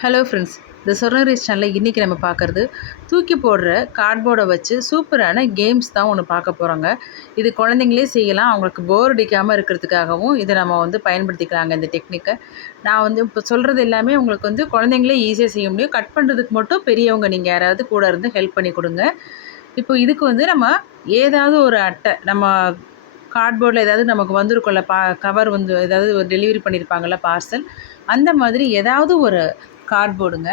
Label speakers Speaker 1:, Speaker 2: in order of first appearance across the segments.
Speaker 1: Hello friends இந்த சொர்ணரேஸ் சேனலில் இன்றைக்கி நம்ம பார்க்குறது தூக்கி போடுற கார்ட்போர்டை வச்சு சூப்பரான கேம்ஸ் தான் ஒன்று பார்க்க போகிறோங்க இது குழந்தைங்களே செய்யலாம் அவங்களுக்கு போர் அடிக்காமல் இருக்கிறதுக்காகவும் இதை நம்ம வந்து பயன்படுத்திக்கலாங்க இந்த டெக்னிக்கை நான் வந்து இப்போ சொல்கிறது எல்லாமே உங்களுக்கு வந்து குழந்தைங்களே ஈஸியாக செய்ய முடியும். கட் பண்ணுறதுக்கு மட்டும் பெரியவங்க நீங்கள் யாராவது கூட இருந்து ஹெல்ப் பண்ணி கொடுங்க. இப்போ இதுக்கு வந்து நம்ம ஏதாவது ஒரு அட்டை நம்ம கார்ட்போர்டில் ஏதாவது நமக்கு வந்திருக்கோம்ல பா கவர் வந்து ஏதாவது ஒரு டெலிவரி பண்ணியிருப்பாங்கள்ல பார்சல் அந்த மாதிரி ஏதாவது ஒரு கார்ட்போர்டுங்க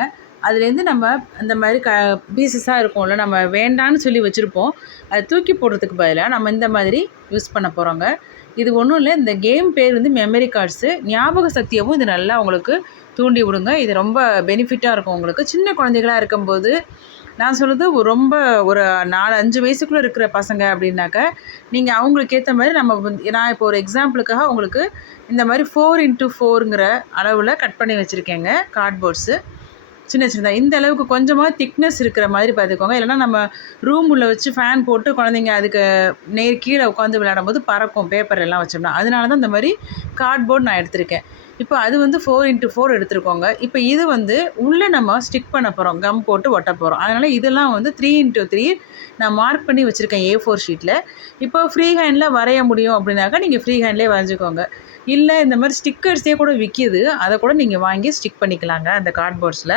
Speaker 1: அதுலேருந்து நம்ம அந்த மாதிரி க பீசஸாக இருக்கும்ல நம்ம வேண்டான்னு சொல்லி வச்சுருப்போம். அதை தூக்கி போடுறதுக்கு பதிலாக நம்ம இந்த மாதிரி யூஸ் பண்ண போகிறோங்க இது ஒன்றும் இல்லை இந்த கேம் பேர் வந்து மெமரி கார்ட்ஸு ஞாபக சக்தியவும் இது நல்லா உங்களுக்கு தூண்டி விடுங்க. இது ரொம்ப பெனிஃபிட்டாக இருக்கும் உங்களுக்கு. சின்ன குழந்தைகளாக இருக்கும்போது நான் சொல்கிறது ரொம்ப ஒரு நாலு அஞ்சு வயசுக்குள்ளே இருக்கிற பசங்க அப்படின்னாக்க நீங்கள் அவங்களுக்கு ஏற்ற மாதிரி நம்ம வந்து நான் இப்போ ஒரு எக்ஸாம்பிளுக்காக உங்களுக்கு இந்த மாதிரி ஃபோர் இன்ட்டு ஃபோருங்கிற அளவில் கட் பண்ணி வச்சுருக்கேங்க கார்ட்போர்ட்ஸு சின்ன சின்னதாக இந்த அளவுக்கு கொஞ்சமாக திக்னஸ் இருக்கிற மாதிரி பார்த்துக்கோங்க. இல்லைனா நம்ம ரூம் உள்ளே வச்சு ஃபேன் போட்டு குழந்தைங்க அதுக்கு நேர் கீழே உட்காந்து விளையாடும் போது பறக்கும் பேப்பர் எல்லாம் வச்சோம்னா. அதனால தான் இந்த மாதிரி கார்ட்போர்ட் நான் எடுத்திருக்கேன். இப்போ அது வந்து ஃபோர் இன்ட்டு ஃபோர் எடுத்துருக்கோங்க. இப்போ இது வந்து உள்ளே நம்ம ஸ்டிக் பண்ண போகிறோம் கம் போட்டு ஒட்ட போகிறோம் அதனால் இதெல்லாம் வந்து த்ரீ இன்ட்டு த்ரீ நான் மார்க் பண்ணி வச்சுருக்கேன் ஏ ஃபோர் ஷீட்டில் இப்போ ஃப்ரீ ஹேண்டில் வரைய முடியும் அப்படின்னாக்கா நீங்கள் ஃப்ரீ ஹேண்ட்லேயே வரைஞ்சிக்கோங்க. இல்லை இந்த மாதிரி ஸ்டிக்கர்ஸே கூட விற்கிது அதை கூட நீங்கள் வாங்கி ஸ்டிக் பண்ணிக்கலாங்க அந்த கார்ட்போர்ட்ஸில்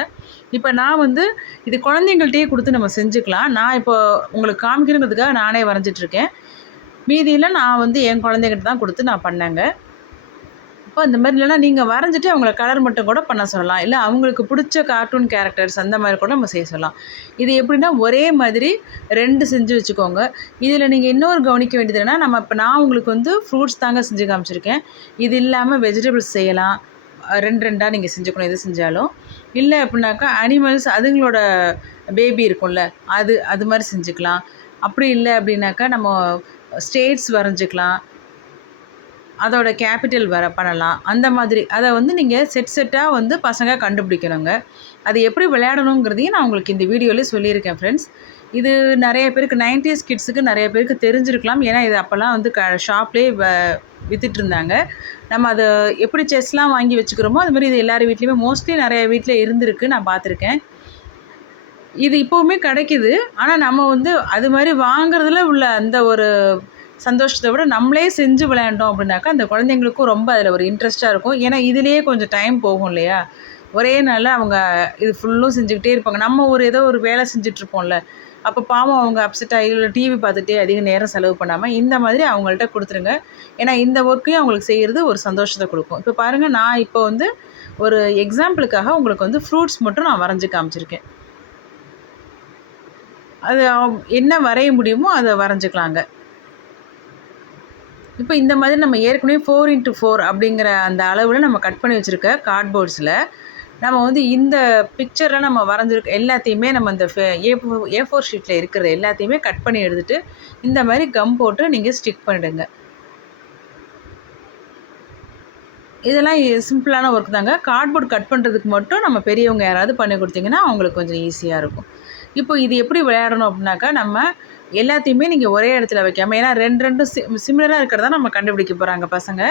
Speaker 1: இப்போ நான் வந்து இது குழந்தைங்கள்ட்டயே கொடுத்து நம்ம செஞ்சுக்கலாம். நான் இப்போ உங்களுக்கு காமிக்கணுங்கிறதுக்காக நானே வரைஞ்சிட்ருக்கேன் மீதியில் நான் வந்து என் குழந்தைங்கிட்ட தான் கொடுத்து நான் பண்ணேங்க. அப்போ இந்த மாதிரி இல்லைனா நீங்கள் வரைஞ்சிட்டு அவங்கள கலர் மட்டும் கூட பண்ண சொல்லலாம். இல்லை அவங்களுக்கு பிடிச்ச கார்ட்டூன் கேரக்டர்ஸ் அந்த மாதிரி கூட நம்ம செய்ய சொல்லலாம். இது எப்படின்னா ஒரே மாதிரி ரெண்டு செஞ்சு வச்சுக்கோங்க. இதில் நீங்கள் இன்னொரு கவனிக்க வேண்டியது என்னென்னா நம்ம இப்போ நான் உங்களுக்கு வந்து ஃப்ரூட்ஸ் தாங்க செஞ்சு காமிச்சிருக்கேன். இது இல்லாமல் வெஜிடபிள்ஸ் செய்யலாம். ரெண்டு ரெண்டாக நீங்கள் செஞ்சுக்கணும் எது செஞ்சாலும். இல்லை அப்படின்னாக்கா அனிமல்ஸ் அதுங்களோட பேபி இருக்கும்ல அது அது மாதிரி செஞ்சுக்கலாம். அப்படி இல்லை அப்படின்னாக்கா நம்ம ஸ்டேட்ஸ் வரைஞ்சிக்கலாம். அதோட கேபிட்டல் வர பண்ணலாம். அந்த மாதிரி அதை வந்து நீங்கள் செட் செட்டாக வந்து பசங்க கண்டுபிடிக்கணுங்க. அது எப்படி விளையாடணுங்கிறதையும் நான் உங்களுக்கு இந்த வீடியோலேயே சொல்லியிருக்கேன் ஃப்ரெண்ட்ஸ் இது நிறைய பேருக்கு நைன்டிஸ் கிட்ஸுக்கு நிறைய பேருக்கு தெரிஞ்சிருக்கலாம். ஏன்னா இது அப்போல்லாம் வந்து க ஷாப்லேயே வ வித்துட்டு இருந்தாங்க. நம்ம அதை எப்படி செஸ்லாம் வாங்கி வச்சுக்கிறோமோ அது மாதிரி இது எல்லார் வீட்லேயுமே மோஸ்ட்லி நிறைய வீட்டில் இருந்திருக்கு நான் பார்த்துருக்கேன். இது இப்போவுமே கிடைக்கிது. ஆனால் நம்ம வந்து அது மாதிரி வாங்குறதுல உள்ள அந்த ஒரு சந்தோஷத்தை விட நம்மளே செஞ்சு விளையாண்டோம் அப்படின்னாக்கா அந்த குழந்தைங்களுக்கும் ரொம்ப அதில் ஒரு இன்ட்ரெஸ்ட்டாக இருக்கும். ஏன்னா இதுலேயே கொஞ்சம் டைம் போகும் இல்லையா? ஒரே நாளில் அவங்க இது ஃபுல்லும் செஞ்சுக்கிட்டே இருப்பாங்க. நம்ம ஒரு ஏதோ ஒரு வேலை செஞ்சிட்ருப்போம்ல அப்போ பாவம் அவங்க அப்செட் ஆகி இல்லை டிவி பார்த்துட்டே அதிக நேரம் செலவு பண்ணாமல் இந்த மாதிரி அவங்கள்ட்ட கொடுத்துருங்க. ஏன்னா இந்த ஒர்க்கையும் அவங்களுக்கு செய்கிறது ஒரு சந்தோஷத்தை கொடுக்கும். இப்போ பாருங்கள் நான் இப்போ வந்து ஒரு எக்ஸாம்பிளுக்காக உங்களுக்கு வந்து ஃப்ரூட்ஸ் மட்டும் நான் வரைஞ்சி காமிச்சிருக்கேன். அது என்ன வரைய முடியுமோ அதை வரைஞ்சிக்கலாங்க. இப்போ இந்த மாதிரி நம்ம ஏற்கனவே ஃபோர் இன்ட்டு ஃபோர் அப்படிங்கிற அந்த அளவில் நம்ம கட் பண்ணி வச்சுருக்க கார்ட்போர்ட்ஸில் நம்ம வந்து இந்த பிக்சரில் நம்ம வரைஞ்சிருக்க எல்லாத்தையுமே நம்ம இந்த ஏ ஏ ஃபோர் ஷீட்டில் இருக்கிற எல்லாத்தையுமே கட் பண்ணி எடுத்துகிட்டு இந்த மாதிரி கம் போட்டு நீங்கள் ஸ்டிக் பண்ணிடுங்க. இதெல்லாம் சிம்பிளான ஒர்க் தாங்க. கார்ட்போர்ட் கட் பண்ணுறதுக்கு மட்டும் நம்ம பெரியவங்க யாராவது பண்ணி கொடுத்தீங்கன்னா அவங்களுக்கு கொஞ்சம் ஈஸியாக இருக்கும். இப்போ இது எப்படி விளையாடணும் அப்படின்னாக்கா நம்ம எல்லாத்தையுமே நீங்கள் ஒரே இடத்துல வைக்காமல் ஏன்னா ரெண்டு ரெண்டும் சி சிமிலராக இருக்கிறதா நம்ம கண்டுபிடிக்க போகிறாங்க பசங்க.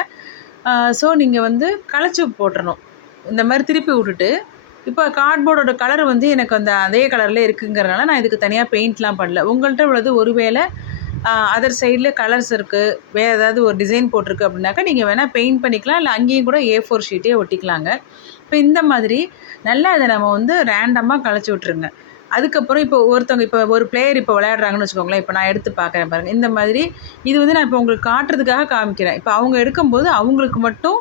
Speaker 1: ஸோ நீங்கள் வந்து களைச்சி போட்டுறணும். இந்த மாதிரி திருப்பி விட்டுட்டு இப்போ கார்ட்போர்டோட கலர் வந்து எனக்கு அந்த அதே கலரில் இருக்குங்கிறனால நான் இதுக்கு தனியாக பெயிண்ட்லாம் பண்ணல. உங்கள்கிட்ட உள்ளது ஒருவேளை அதர் சைடில் கலர்ஸ் இருக்குது வேறு ஏதாவது ஒரு டிசைன் போட்டிருக்கு அப்படின்னாக்கா நீங்கள் வேணால் பெயிண்ட் பண்ணிக்கலாம் இல்லை அங்கேயும் கூட ஏ ஃபோர் ஷீட்டே ஒட்டிக்கலாங்க. இப்போ இந்த மாதிரி நல்லா இதை நம்ம வந்து ரேண்டமாக களைச்சி விட்ருங்க அதுக்கப்புறம் இப்போ ஒருத்தவங்க இப்போ ஒரு பிளேயர் இப்போ விளையாடுறாங்கன்னு வச்சுக்கோங்களேன். இப்போ நான் எடுத்து பார்க்குறேன் பாருங்கள் இந்த மாதிரி இது வந்து நான் இப்போ உங்களுக்கு காட்டுறதுக்காக காமிக்கிறேன். இப்போ அவங்க எடுக்கும்போது அவங்களுக்கு மட்டும்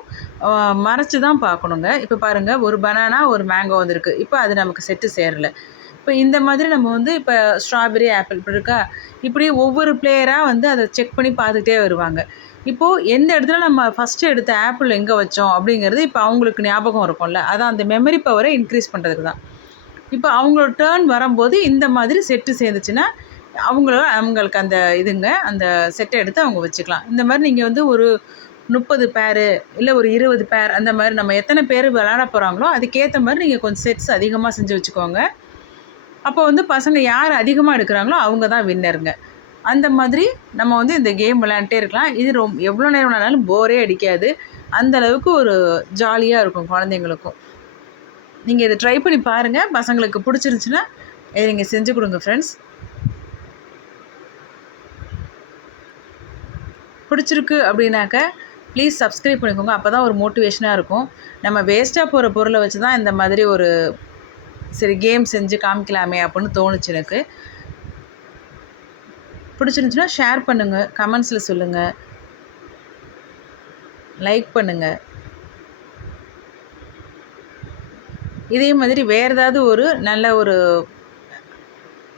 Speaker 1: மறைச்சி தான் பார்க்கணுங்க. இப்போ பாருங்கள் ஒரு பனானா ஒரு மேங்கோ வந்திருக்கு. இப்போ அது நமக்கு செட்டு சேரலை. இப்போ இந்த மாதிரி நம்ம வந்து இப்போ ஸ்ட்ராபெரி ஆப்பிள் இப்படி இருக்கா? இப்படி ஒவ்வொரு பிளேயராக வந்து அதை செக் பண்ணி பார்த்துக்கிட்டே வருவாங்க. இப்போது எந்த இடத்துல நம்ம ஃபஸ்ட்டு எடுத்த ஆப்பிள் எங்கே வச்சோம் அப்படிங்கிறது இப்போ அவங்களுக்கு ஞாபகம் இருக்கும்ல. அதான் அந்த மெமரி பவரை இன்க்ரீஸ் பண்ணுறதுக்கு தான். இப்போ அவங்களோட டேர்ன் வரும்போது இந்த மாதிரி செட்டு சேர்ந்துச்சுன்னா அவங்கள அவங்களுக்கு அந்த இதுங்க அந்த செட்டை எடுத்து அவங்க வச்சுக்கலாம். இந்த மாதிரி நீங்கள் வந்து ஒரு முப்பது பேர் இல்லை ஒரு இருபது பேர் அந்த மாதிரி நம்ம எத்தனை பேர் விளாட போகிறாங்களோ அதுக்கேற்ற மாதிரி நீங்கள் கொஞ்சம் செட்ஸ் அதிகமாக செஞ்சு வச்சுக்கோங்க. அப்போ வந்து பசங்க யார் அதிகமாக எடுக்கிறாங்களோ அவங்க தான் வின்னருங்க அந்த மாதிரி நம்ம வந்து இந்த கேம் விளையாண்டே இருக்கலாம். இது ரொம்ப எவ்வளோ நேரம் விளாண்டாலும் போரே அடிக்காது. அந்த அளவுக்கு ஒரு ஜாலியாக இருக்கும் குழந்தைங்களுக்கும். நீங்கள் இதை ட்ரை பண்ணி பாருங்கள் பசங்களுக்கு பிடிச்சிருந்துச்சின்னா இதை நீங்கள் செஞ்சு கொடுங்க ஃப்ரெண்ட்ஸ் பிடிச்சிருக்கு அப்படின்னாக்க ப்ளீஸ் சப்ஸ்கிரைப் பண்ணிக்கோங்க. அப்போ தான் ஒரு மோட்டிவேஷனாக இருக்கும். நம்ம வேஸ்ட்டாக போகிற பொருளை வச்சு தான் இந்த மாதிரி ஒரு சரி கேம் செஞ்சு காமிக்கலாமே அப்படின்னு தோணுச்சு எனக்கு. பிடிச்சிருந்துச்சுன்னா ஷேர் பண்ணுங்கள் கமெண்ட்ஸில் சொல்லுங்கள் லைக் பண்ணுங்கள் இதே மாதிரி வேறு ஏதாவது ஒரு நல்ல ஒரு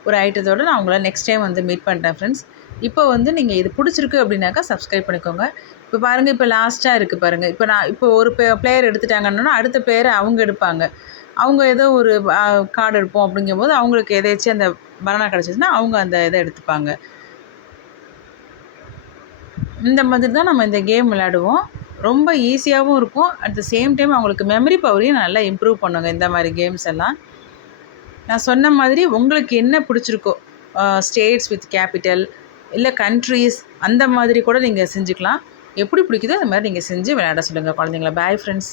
Speaker 1: ஒரு ஐட்டத்தோடு நான் உங்களை நெக்ஸ்ட் டைம் வந்து மீட் பண்ணுறேன் ஃப்ரெண்ட்ஸ் இப்போ வந்து நீங்கள் இது பிடிச்சிருக்கு அப்படின்னாக்கா சப்ஸ்கிரைப் பண்ணிக்கோங்க. இப்போ பாருங்கள் இப்போ லாஸ்ட்டாக இருக்குது பாருங்கள் இப்போ நான் இப்போ ஒரு பிளேயர் எடுத்துட்டாங்கன்னா அடுத்த பிளேயரை அவங்க எடுப்பாங்க. அவங்க ஏதோ ஒரு கார்டு எடுப்போம் அப்படிங்கும்போது அவங்களுக்கு எதாச்சும் அந்த பனானா கிடச்சிதுன்னா அவங்க அந்த இதை எடுத்துப்பாங்க. இந்த மாதிரி தான் நம்ம இந்த கேம் விளையாடுவோம். ரொம்ப ஈஸியாகவும் இருக்கும். அட் த சேம் டைம் அவங்களுக்கு மெமரி பவரையும் நல்லா இம்ப்ரூவ் பண்ணுங்க இந்த மாதிரி கேம்ஸ் எல்லாம். நான் சொன்ன மாதிரி உங்களுக்கு என்ன பிடிச்சிருக்கோ ஸ்டேட்ஸ் வித் கேபிட்டல் இல்லை கண்ட்ரீஸ் அந்த மாதிரி கூட நீங்கள் செஞ்சுக்கலாம். எப்படி பிடிக்குதோ அந்த மாதிரி நீங்கள் செஞ்சு விளையாட சொல்லுங்கள் குழந்தைங்கள. Bye friends